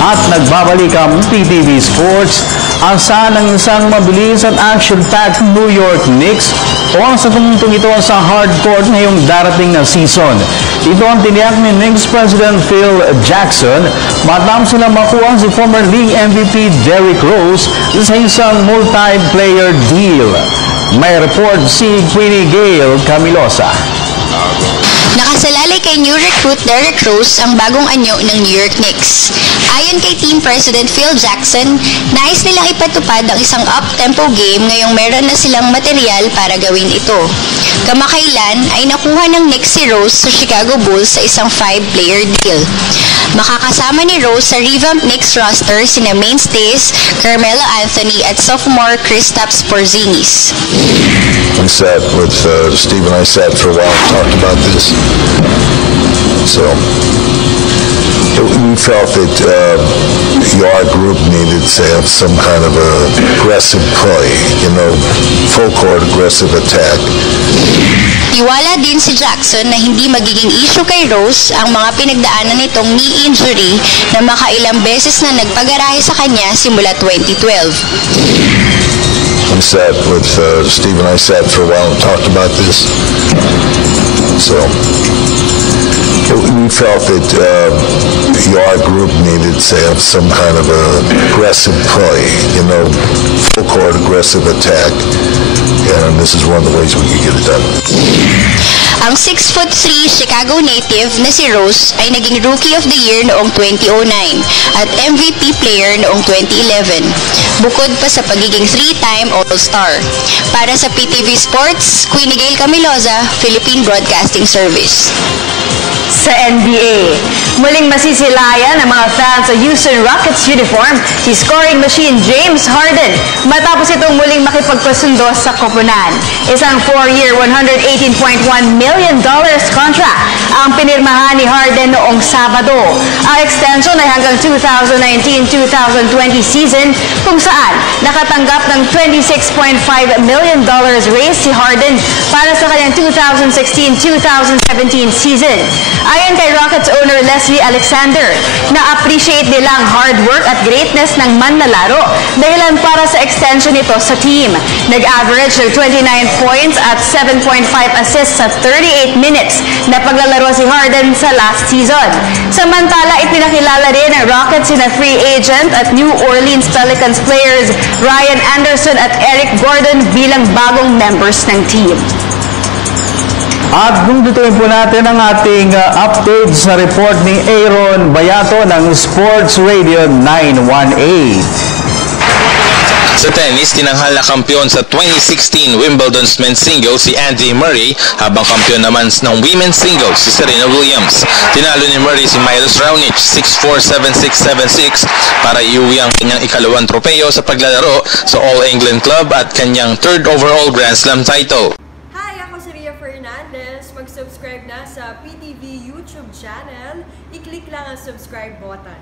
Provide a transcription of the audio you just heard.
At nagbabalik ang PTV Sports, asahan ng isang mabilis at action-packed New York Knicks o sa pumuntong ito sa hardcourt ngayong darating na season. Ito ang tiniyak ni Knicks President Phil Jackson matapos sila makuha si former league MVP Derrick Rose sa isang multi-player deal. May report si Queenie Gail Camilosa. Nakasalalay kay new recruit Derrick Rose ang bagong anyo ng New York Knicks. Ayon kay Team President Phil Jackson, nais nilang ipatupad ang isang up-tempo game ngayong meron na silang material para gawin ito. Kamakailan ay nakuha ng Knicks si Rose sa Chicago Bulls sa isang 5-player deal. Makakasama ni Rose sa revamped Knicks roster sina mainstays Carmelo Anthony at sophomore Kristaps Porzingis. We sat with Steve and I sat for a while and talked about this. So we felt that our group needed to have some kind of aggressive play, full court aggressive attack. Tiwala din si Jackson na hindi magiging issue kay Rose ang mga pinagdaanan nitong knee injury na makailang beses na nagpagarahe sa kanya simula 2012. We sat with Steve and I sat for a while and talked about this. So we felt that our group needed to have some kind of aggressive play, full court aggressive attack, and this is one of the ways we can get it done. Ang 6'3" Chicago native na si Rose ay naging Rookie of the Year noong 2009 at MVP player noong 2011, bukod pa sa pagiging 3-time All-Star. Para sa PTV Sports, Queenie Gail Camilosa, Philippine Broadcasting Service. Sa NBA, muling masisilayan ang mga fans sa Houston Rockets uniform si scoring machine James Harden matapos itong muling makipagkasundo sa koponan. Isang 4-year, $118.1 million contract ang pinirmahan ni Harden noong Sabado. Ang extension ay hanggang 2019-2020 season kung saan nakatanggap ng $26.5 million raise si Harden para sa kanyang 2016-2017 season. Ayon kay Rockets owner Leslie Alexander, na-appreciate nila ang hard work at greatness ng manlalaro dahilan para sa extension nito sa team. Nag-average ng 29 points at 7.5 assists sa 38 minutes na paglalaro si Harden sa last season. Samantala, ipinakilala rin ng Rockets sina free agent at New Orleans Pelicans players Ryan Anderson at Eric Gordon bilang bagong members ng team. At dudituin po natin ang ating update sa report ni Aaron Bayato ng Sports Radio 918. Sa tennis, tinanghal na kampiyon sa 2016 Wimbledon's men's singles si Andy Murray, habang kampiyon naman ng women's singles si Serena Williams. Tinalo ni Murray si Milos Raonic 6-4, 7-6, 7-6 para iuwi ang kanyang ikalawang tropeyo sa paglalaro sa All England Club at kanyang third overall Grand Slam title. Mag-subscribe na sa PTV YouTube channel. I-click lang ang subscribe button.